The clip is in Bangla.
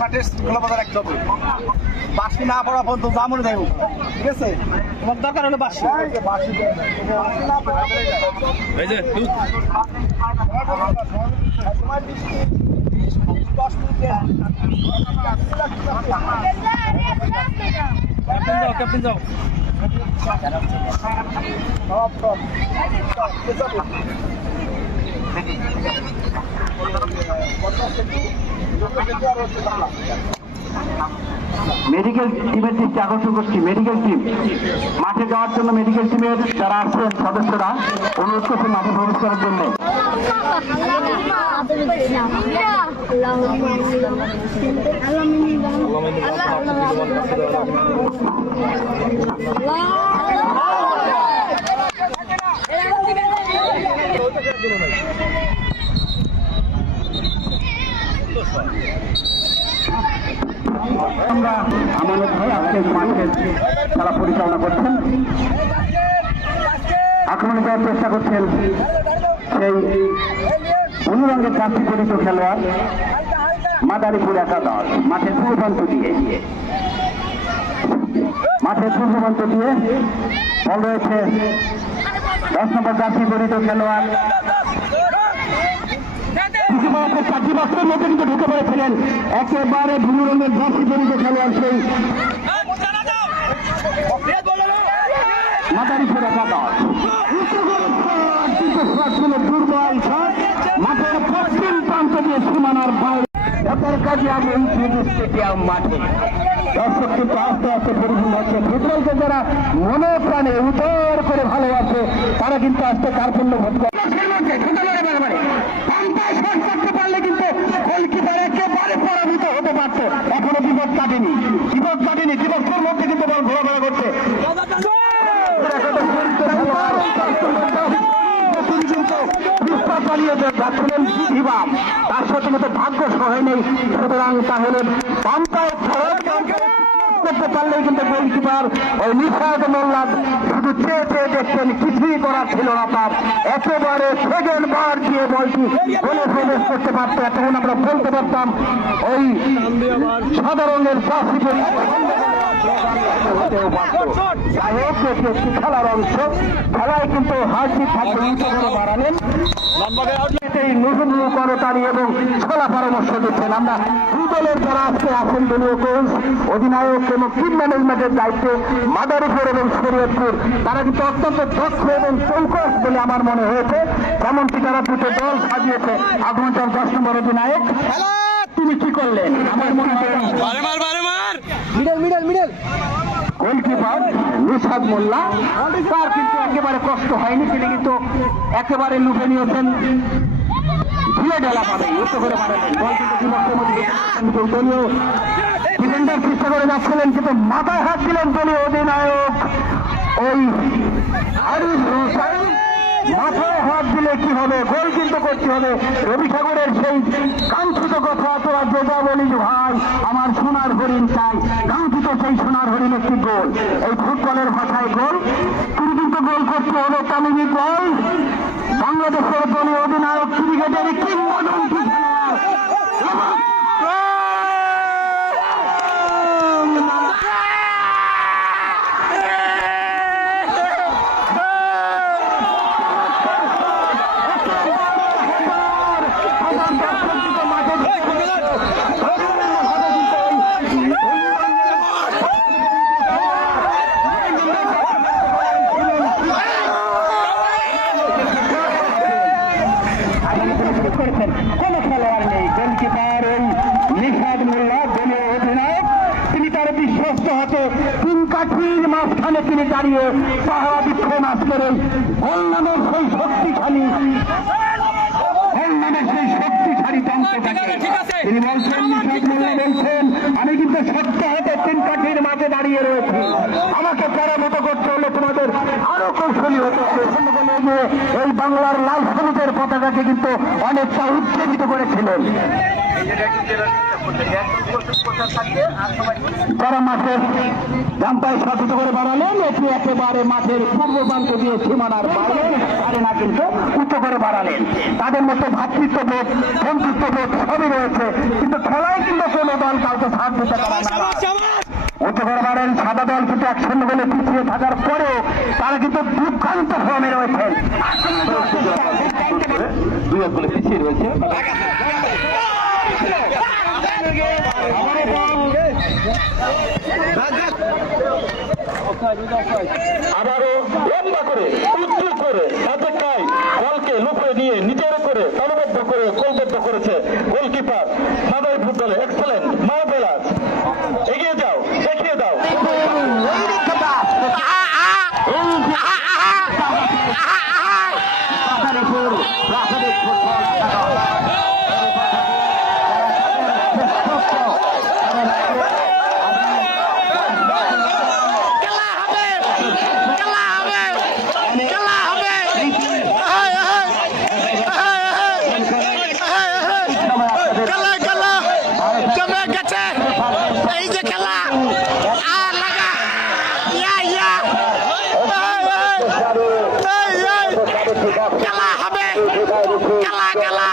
মাঠে খোলা বাজার রাখতে হবে, বাসি না পড়া পর্যন্ত জামুন দেব, ঠিক আছে? তোমার দরকার হলে বাসি ক্যাপ্টেন যাও মেডিকেল টিমের দৃষ্টি আকর্ষণ করছি। মেডিকেল টিম মাঠে যাওয়ার জন্য মেডিকেল টিমের যারা আছেন সদস্যরা অনুরোধ করছেন মাঠে প্রবেশ করার জন্য। আমরা আমানত ভাই আজকে মাঠের খেলা পরিচালনা করছেন, আক্রমণে যাওয়ার চেষ্টা করছেন সেই ব্লু রঙের জার্সি পরিচিত খেলোয়াড় মাদারীপুর একাদশ। মাঠের পূর্ব প্রান্ত দিয়ে বল রয়েছে 10 নম্বর জার্সি পরিচিত খেলোয়াড় চারটি বছরের মধ্যে কিন্তু ঢুকে পড়েছিলেন একেবারে ব্লু রঙের জার্সি পরিচিত খেলোয়াড় সেই মাদারীপুর একাদশ। দুর্বল মাঠের পশ্চিম প্রান্ত দিয়ে সীমানার বাইরে কাজে আমি এই স্টেডিয়াম মাঠে দর্শক কিন্তু আস্তে আস্তে পরিপূর্ণ হচ্ছে। ফুটবলকে যারা মনে প্রাণে উত্তর করে ভালোবাসে তারা কিন্তু আজকে কার্পণ্য বোধ করে করতে পারলে কিন্তু গোলকিপার একেবারে পরাজিত হতে পারত। এখনো বিপদ কাটেনি, বিপক্ষের মধ্যে কিন্তু বল ঘোরাফেরা করছে। তার সাথে কিন্তু ভাগ্য সহায় নেই, সুতরাং তাহলে করতে পারলেই কিন্তু গোলকিপার ওই নিশাদ মোল্লা শুধু চেয়ে চেয়ে দেখছেন, কিছুই করার ছিল না তার। একেবারে সেকেন্ড বার দিয়ে বলটি গোলে প্রবেশ করতে পারতো। তখন আমরা বলতে পারতাম ওই সাদা রঙের জার্সি পরে খেলার অংশ। খেলায় কিন্তু হারটি থাকবে বাড়ালেন নতুন করতারি এবং খেলা পরামর্শ দিচ্ছেন। আমরা দুই দলের যারা আজকে আছেন দলীয় কোচ, অধিনায়ক এবং টিম ম্যানেজমেন্টের দায়িত্বে মাদারীপুর এবং শরীয়তপুর, তারা কিন্তু অত্যন্ত দক্ষ এবং চৌকস বলে আমার মনে হয়েছে। যেমনটি তারা দুটো দল সাজিয়েছে। আগমনকার 10 নম্বর অধিনায়ক তিনি কি করলেন আমার মনে হয় গোলকিপার নিশাদ মোল্লা, তার কিন্তু একেবারে কষ্ট হয়নি, তিনি কিন্তু একেবারে লুটে নিয়েছেন। ধুয়ে ঢেলা পাবে উত্তর করে পারেন বল কিন্তু দলীয় ডিফেন্ডার চেষ্টা করে যাচ্ছিলেন, কিন্তু মাথায় হাত দিলেন দলীয় অধিনায়ক ওই আরিফ হোসেন। মাথায় হাত দিলে কি হবে, গোল কিন্তু করতে হবে। রবি ঠাকুরের সেই কাঙ্ক্ষিত কথা, তোরা যেটা বলিস ভাই আমার সোনার হরিণ চাই, কাঙ্ক্ষিত সেই সোনার হরিণ একটি গোল। এই ফুটবলের ভাষায় গোল, তিনি কিন্তু গোল করতে হবে। তামিমি গোল বাংলাদেশের দলীয় অধিনায়ক ক্রিকেটের কিংবদন্তি খেলোয়াড় কোন খেলোয়াড় নেই। গোলকিপার ওই নিশাদ মোল্লা দলীয় অধিনায়ক, তিনি তার বিশ্বস্ত হাতে 3 কাঠির মাঝখানে তিনি দাঁড়িয়ে পাহারা দিচ্ছেন আজকের এই গোল নামের সেই শক্তিশালী তন্ত্রটাকে। তিনি বলছেন, নিশাদ মোল্লা বলছেন, আমি কিন্তু সত্য হাতে 3 কাঠির মাঝে দাঁড়িয়ে রয়েছি, আমাকে পরাভূত করতে হলে তোমাদের আরো কৌশলী হতে হবে। এই বাংলার লাল সবুজের পতাকাকে কিন্তু অনেকটা উজ্জীবিত করেছিলেন। যারা মাঠের জাম্পায় সচেত করে বাড়ালেন, এটি একেবারে মাঠের পূর্ব প্রান্ত দিয়ে সীমানার বাইরে পারে না, কিন্তু উচ্চ করে বাড়ালেন। তাদের মধ্যে ভ্রাতৃত্ববোধ, বন্ধুত্ববোধ সবই রয়েছে, কিন্তু খেলায় কিন্তু কোনো দল কাউকে ছাড় দিতে পারে না। উচ্চ করে বাড়েন সাদা দল, কিন্তু 1-0 গোলে পিছিয়ে থাকার পরেও তারা কিন্তু দুর্দান্ত ফর্মে রয়েছেন, 2-1 গোলে পিছিয়ে রয়েছে। আবারও লম্বা করে উঁচু করে অপেক্ষায় বলকে লুফে নিয়ে নিজের করে দলবদ্ধ করে গোলবদ্ধ করেছে গোলকিপার মাদারী ফুটবলে এক্সেলেন্ট মার্ভেলাস। এগিয়ে যাও, দেখিয়ে দাও। খেলা হবে, খেলা খেলা